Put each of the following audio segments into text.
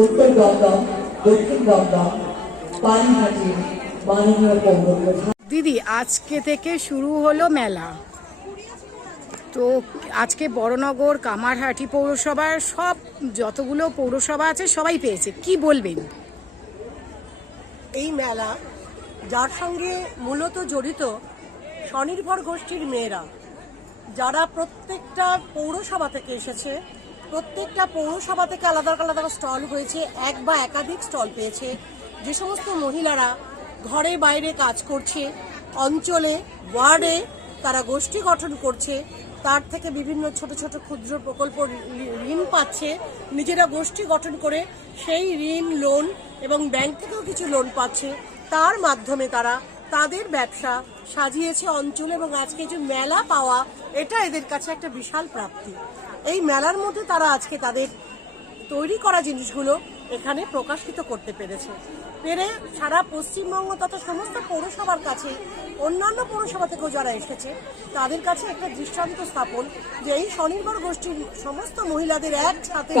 উত্তর দমদম, দক্ষিণ দমদম, পানিহাটির মাননীয় পৌরপ্রধান। দিদি, আজকে থেকে শুরু হলো মেলা। তো আজকে বড়নগর, কামারহাটি পৌরসভার সব যতগুলো পৌরসভা আছে সবাই পেয়েছে, কি বলবেন? এই মেলা যার সঙ্গে মূলত জড়িত স্বনির্ভর গোষ্ঠীর মেয়েরা, যারা প্রত্যেকটা পৌরসভা থেকে এসেছে, প্রত্যেকটা পৌরসভা থেকে আলাদা আলাদা স্টল হয়েছে, এক বা একাধিক স্টল পেয়েছে। যে সমস্ত মহিলারা ঘরে বাইরে কাজ করছে, অঞ্চলে ওয়ার্ডে তারা গোষ্ঠী গঠন করছে, তার থেকে বিভিন্ন ছোট ছোট ক্ষুদ্র প্রকল্প ঋণ পাচ্ছে, নিজেরা গোষ্ঠী গঠন করে সেই ঋণ, লোন এবং ব্যাংক থেকেও কিছু লোন পাচ্ছে, তার মাধ্যমে তারা তাদের ব্যবসা সাজিয়েছে অঞ্চলে। এবং আজকে যে মেলা পাওয়া, এটা এদের কাছে একটা বিশাল প্রাপ্তি। এই মেলার মধ্যে তারা আজকে তাদের তৈরি করা জিনিসগুলো এখানে প্রকাশিত করতে পেরে সারা পশ্চিমবঙ্গ তথা সমস্ত পৌরসভার কাছে, অন্যান্য পৌরসভা থেকেও যারা এসেছে তাদের কাছে একটা দৃষ্টান্ত স্থাপন যে এই স্বনির্ভর গোষ্ঠীর সমস্ত মহিলাদের একসাথে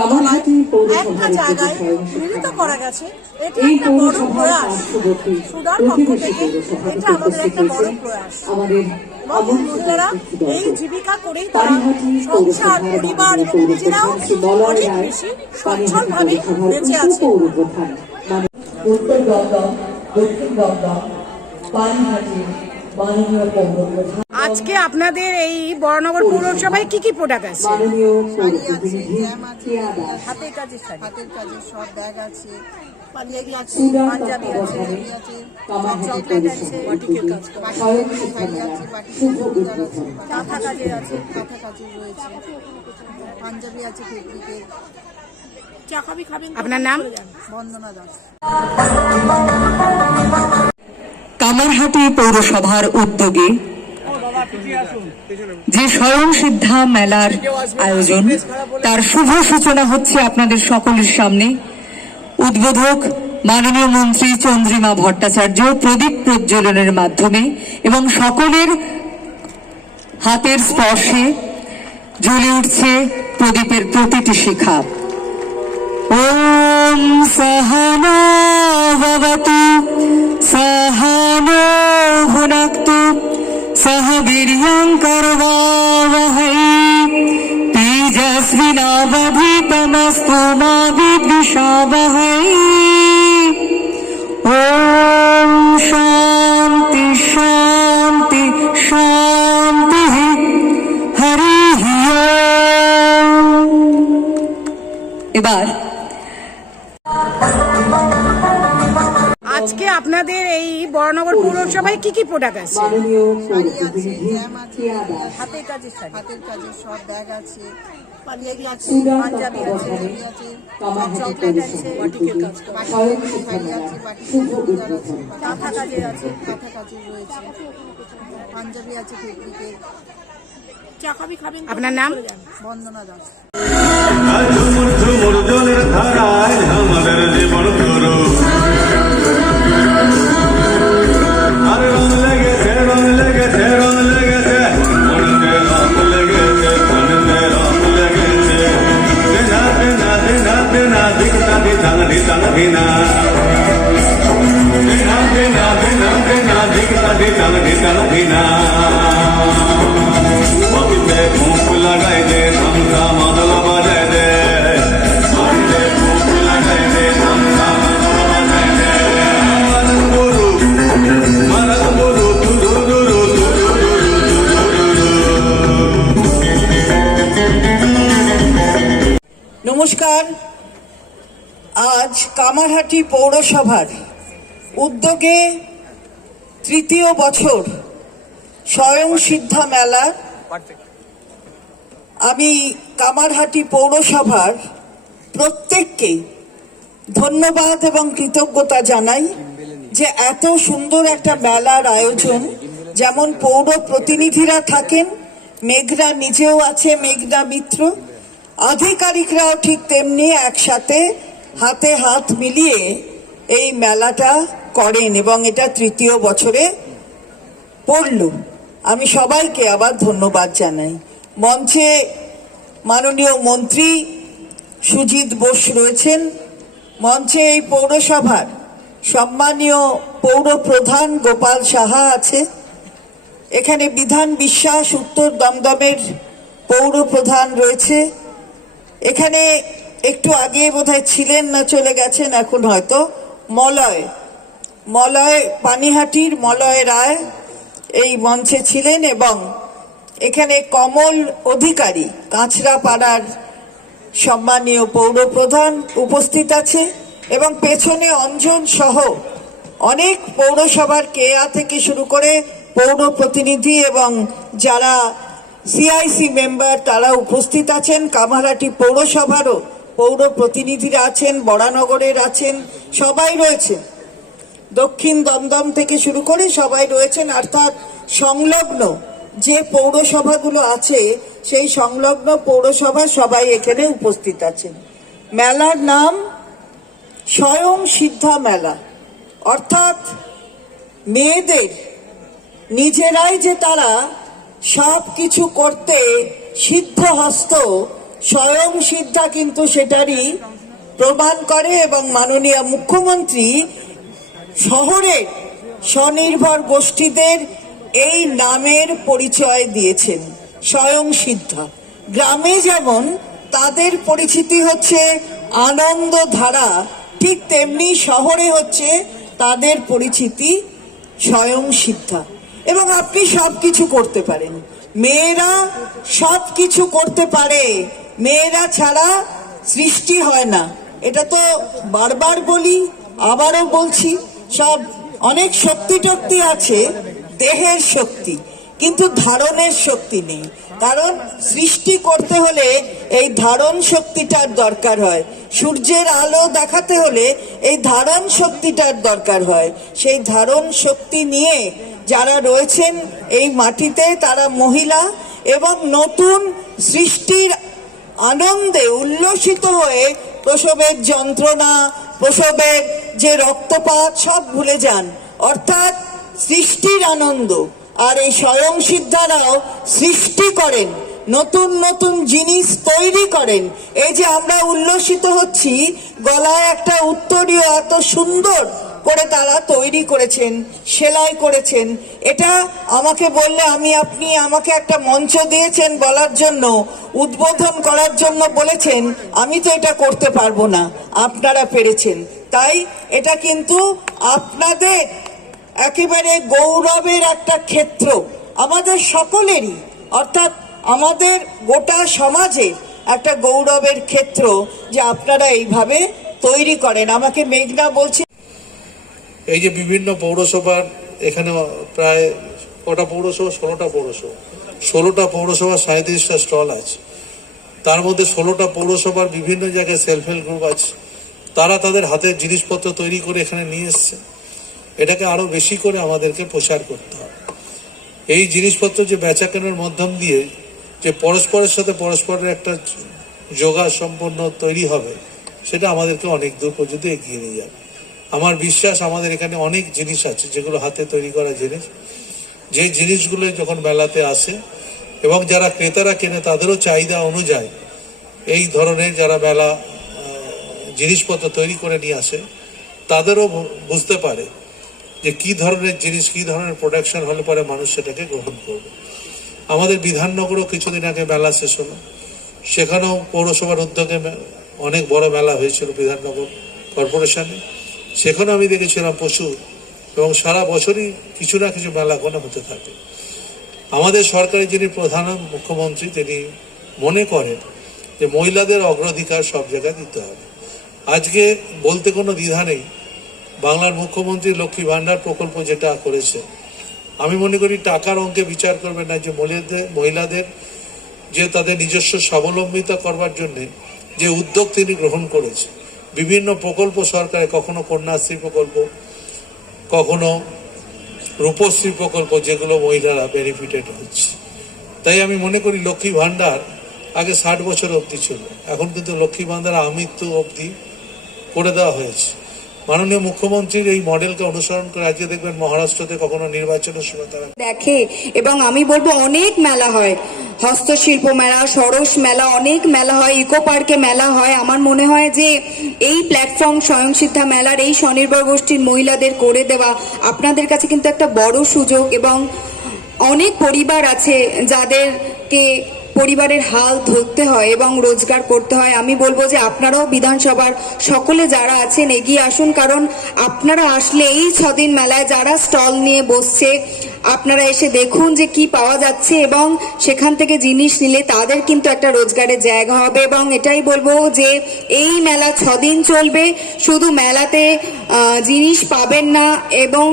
একটা জায়গায় মিলিত করা গেছে। এটা একটা বড় প্রয়াস সুদার পক্ষ থেকে, এটা আমাদের একটা বড় প্রয়াস। এবং মহিলারা এই জীবিকা করেই তারা সংসার, পরিবার এবং নিজেরাও অনেক বেশি সচ্ছলভাবে বেঁচে আছে। উত্তর দমদম, দক্ষিণ দমদম, পানিহাটির মাননীয় পৌরপ্রধান। আজকে আপনাদের এই বড়নগর পৌরসভায় কি কি প্রোডাক্ট আছে? হাতের কাজের সব ব্যাগ আছে, পাঞ্জাবি আছে, চকলেট আছে, বাটিকের কাজ, কাঁথা কাজের আছে, কাঁথা কাজের রয়েছে, পাঞ্জাবি আছে, ফেব্রিকের। আপনার নাম? বন্দনা দাস। কামারহাটি পৌরসভার উদ্যোগে যে স্বয়ং সিদ্ধা মেলার আয়োজন, তার শুভ সূচনা হচ্ছে আপনাদের সকলের সামনে। উদ্বোধক মাননীয় মন্ত্রী চন্দ্রিমা ভট্টাচার্য প্রদীপ প্রজ্বলনের মাধ্যমে এবং সকলের হাতের স্পর্শে জ্বলে উঠছে প্রদীপের প্রতিটি শিখা। ওম সহনা ভবতু সহনো ভুনক্তু সহ বীর্যং করবাবহৈ তেজস্বিনাবধীতমস্তু মা বিদ্বিষাবহৈ। ওম শান্তি শান্তি শান্তি। হরি ওম। এবার আজকে আপনাদের এই বড়নগর পৌরসভায় কি কি প্রোডাক্ট আছে? হাতের কাজের সব ব্যাগ আছে, পাঞ্জাবি আছে, চকলেট আছে, বাটিকের কাজ, কাঁথা কাজের আছে, কাঁথা কাজের রয়েছে, পাঞ্জাবি আছে, ফেব্রিকের। আপনার নাম? বন্দনা দাস। নমস্কার। আজ কামারহাটি পৌরসভার উদ্যোগে তৃতীয় বছর স্বয়ং সিদ্ধা মেলা, আমি কামারহাটি পৌরসভার প্রত্যেককে ধন্যবাদ এবং কৃতজ্ঞতা জানাই যে এত সুন্দর একটা মেলার আয়োজন। যেমন পৌর প্রতিনিধিরা থাকেন, মেঘনা নিজেও আছে, মেঘনা মিত্র, আধিকারিকরাও ঠিক তেমনি একসাথে হাতে হাত মিলিয়ে এই মেলাটা করেন এবং এটা তৃতীয় বছরে পড়ল। আমি সবাইকে আবার ধন্যবাদ জানাই। মঞ্চে মাননীয় মন্ত্রী সুজিত বোস রয়েছেন, মঞ্চে এই পৌরসভার সম্মানীয় পৌর প্রধান গোপাল সাহা আছে, এখানে বিধান বিশ্বাস উত্তর দমদমের পৌর প্রধান রয়েছে, এখানে একটু আগে বোধহয় ছিলেন না চলে গেছেন এখন হয়তো মলয় পানিহাটির মলয় রায় এই মঞ্চে ছিলেন, এবং এখানে কমল অধিকারী কাঁচরা পাড়ার সম্মানীয় পৌর প্রধান উপস্থিত আছে, এবং পেছনে অঞ্জন সহ অনেক পৌরসভার কেয়া থেকে শুরু করে পৌর প্রতিনিধি এবং যারা সিআইসি মেম্বার তারা উপস্থিত আছেন। কামারহাটি পৌরসভারও পৌর প্রতিনিধিরা আছেন, বরানগরের আছেন, সবাই রয়েছে, দক্ষিণ দমদম থেকে শুরু করে সবাই রয়েছেন, অর্থাৎ সংলগ্ন যে পৌরসভাগুলো আছে সেই সংলগ্ন পৌরসভা সবাই এখানে উপস্থিত আছেন। মেলার নাম স্বয়ং সিদ্ধা মেলা, অর্থাৎ মেয়েদের নিজেরাই যে তারা সব কিছু করতে সিদ্ধহস্ত, স্বয়ং সিদ্ধা কিন্তু সেটারই প্রমাণ করে, এবং মাননীয় মুখ্যমন্ত্রী শহরের স্বনির্ভর গোষ্ঠীদের এই নামের পরিচয় দিয়েছেন স্বয়ং সিদ্ধা। গ্রামে যেমন তাদের পরিচিতি হচ্ছে আনন্দ ধারা, ঠিক তেমনি শহরে হচ্ছে তাদের পরিচিতি স্বয়ং সিদ্ধা। এবং আপনি সবকিছু করতে পারেন, মেয়েরা সবকিছু করতে পারে, মেয়েরা ছাড়া সৃষ্টি হয় না, এটা তো বারবার বলি, আবারও বলছি। সব অনেক শক্তি টক্তি আছে, দেহের শক্তি, কিন্তু ধারণের শক্তি নেই, কারণ সৃষ্টি করতে হলে এই ধারণ শক্তিটার দরকার হয়, সূর্যের আলো দেখাতে হলে এই ধারণ শক্তিটার দরকার হয়। সেই ধারণ শক্তি নিয়ে যারা রয়েছেন এই মাটিতে তারা মহিলা, এবং নতুন সৃষ্টির আনন্দে উল্লসিত হয়ে প্রসবের যন্ত্রণা, প্রসবের যে রক্তপাত সব ভুলে যান, অর্থাৎ সৃষ্টির আনন্দ। আর এই স্বয়ং সিদ্ধারাও সৃষ্টি করেন, নতুন নতুন জিনিস তৈরি করেন। এই যে আমরা উল্লসিত হচ্ছি, গলায় একটা উত্তরীয় এত সুন্দর করে তারা তৈরি করেছেন, সেলাই করেছেন, এটা আমাকে বললে আপনি আমাকে একটা মঞ্চ দিয়েছেন বলার জন্য, উদ্বোধন করার জন্য বলেছেন, আমি তো এটা করতে পারবো না, আপনারা পেরেছেন। তাই এটা কিন্তু আপনাদের একেবারে গৌরবের একটা ক্ষেত্র, আমাদের সকলেরই, অর্থাৎ আমাদের গোটা সমাজের একটা গৌরবের ক্ষেত্র যে আপনারা এইভাবে তৈরি করেন। আমাকে মেঘনা বলছে এই যে বিভিন্ন পৌরসভার এখানে প্রায় কটা পৌরসভা, 16টা পৌরসভা, 16টা পৌরসভা 37টা স্টল আছে, তার মধ্যে 16টা পৌরসভার বিভিন্ন জায়গায় সেলফ হেল্প গ্রুপ আছে, তারা তাদের হাতের জিনিসপত্র তৈরি করে এখানে নিয়ে এসছে। এটাকে আরো বেশি করে আমাদেরকে প্রচার করতে হবে। এই জিনিসপত্র যে বেচা কেনার মাধ্যম দিয়ে যে পরস্পরের সাথে পরস্পরের একটা যোগা সম্পন্ন তৈরি হবে, সেটা আমাদেরকে অনেক দূর পর্যন্ত এগিয়ে নিয়ে যাবে। আমার বিশ্বাস আমাদের এখানে অনেক জিনিস আছে যেগুলো হাতে তৈরি করা জিনিস, যে জিনিসগুলো যখন মেলাতে আসে এবং যারা ক্রেতারা কেনে তাদেরও চাহিদা অনুযায়ী এই ধরনের যারা মেলা জিনিসপত্র তৈরি করে নিয়ে আসে, তাদেরও বুঝতে পারে যে কি ধরনের জিনিস, কি ধরনের প্রোডাকশন হলে পরে মানুষ সেটাকে গ্রহণ করবে। আমাদের বিধাননগরও কিছুদিন আগে মেলা শেষ হলো, সেখানেও পৌরসভার উদ্যোগে অনেক বড় মেলা হয়েছিল বিধাননগর কর্পোরেশনে, সেখানে আমি দেখেছিলাম প্রচুর, এবং সারা বছরই কিছু না কিছু মেলা কোনো হতে থাকে। আমাদের সরকারের যিনি প্রধান মুখ্যমন্ত্রী, তিনি মনে করেন যে মহিলাদের অগ্রাধিকার সব জায়গায় দিতে হবে। আজকে বলতে কোনো দ্বিধা নেই, বাংলার মুখ্যমন্ত্রী লক্ষ্মী ভাণ্ডার প্রকল্প যেটা করেছে, আমি মনে করি টাকার অঙ্কে বিচার করবে না, যে মহিলাদের যে তাদের নিজস্ব স্বাবলম্বিতা করবার জন্য যে উদ্যোগ তিনি গ্রহণ করেছে, বিভিন্ন প্রকল্প সরকারে, কখনো কন্যাশ্রী প্রকল্প, কখনো রূপশ্রী প্রকল্প, যেগুলো মহিলারা বেনিফিটেড হচ্ছে। তাই আমি মনে করি লক্ষ্মী ভাণ্ডার আগে 60 বছর অবধি ছিল, এখন কিন্তু লক্ষ্মী ভাণ্ডার আমৃত্যু অবধি করে দেওয়া হয়েছে। মাননীয় মুখ্যমন্ত্রীর এই মডেলকে অনুসরণ করে আজকে দেখবেন মহারাষ্ট্রতে কখনো নির্বাচনের সময় তারা দেখে। এবং আমি বলবো অনেক মেলা হয়, হস্তশিল্প মেলা, সরস মেলা, অনেক মেলা হয়, ইকো পার্কে মেলা হয়। আমার মনে হয় যে এই প্ল্যাটফর্ম স্বয়ংসিদ্ধা মেলার এই স্বনির্ভর গোষ্ঠীর মহিলাদের করে দেওয়া আপনাদের কাছে কিন্তু একটা বড় সুযোগ। এবং অনেক পরিবার আছে যাদেরকে পরিবারের হাল ধরতে হয় এবং রোজগার করতে হয়। আমি বলবো যে আপনারাও বিধানসভার সকলে যারা আছেন এগিয়ে আসুন, কারণ আপনারা আসলে এই 6 দিন মেলায় যারা স্টল নিয়ে বসছে আপনারা এসে দেখুন যে কি পাওয়া যাচ্ছে এবং সেখান থেকে জিনিস নিলে তাদের কিন্তু একটা রোজগারের জায়গা হবে। এবং এটাই বলবো যে এই মেলা 6 দিন চলবে, শুধু মেলাতে জিনিস পাবেন না এবং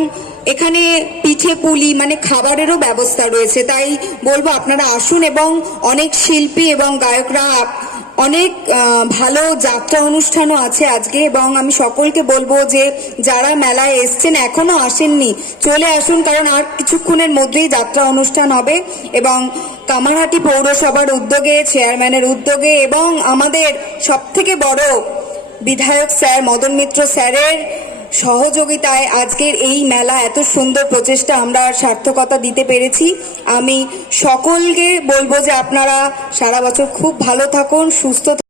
এখানে পিঠে পুলি মানে খাবারেরও ব্যবস্থা রয়েছে। তাই বলবো আপনারা আসুন এবং অনেক শিল্পী এবং গায়করা অনেক ভালো যাত্রা অনুষ্ঠানও আছে আজকে। এবং আমি সকলকে বলবো যে যারা মেলায় এসছেন এখনো আসেননি চলে আসুন, কারণ আর কিছুক্ষণের মধ্যেই যাত্রা অনুষ্ঠান হবে। এবং কামারহাটি পৌরসভার উদ্যোগে, চেয়ারম্যানের উদ্যোগে এবং আমাদের সবথেকে বড় বিধায়ক স্যার মদন মিত্র স্যারের সহযোগিতায় আজকের এই মেলা এত সুন্দর প্রচেষ্টা আমরা সার্থকতা দিতে পেরেছি। আমি সকলকে বলবো যে আপনারা সারা বছর খুব ভালো থাকুন, সুস্থ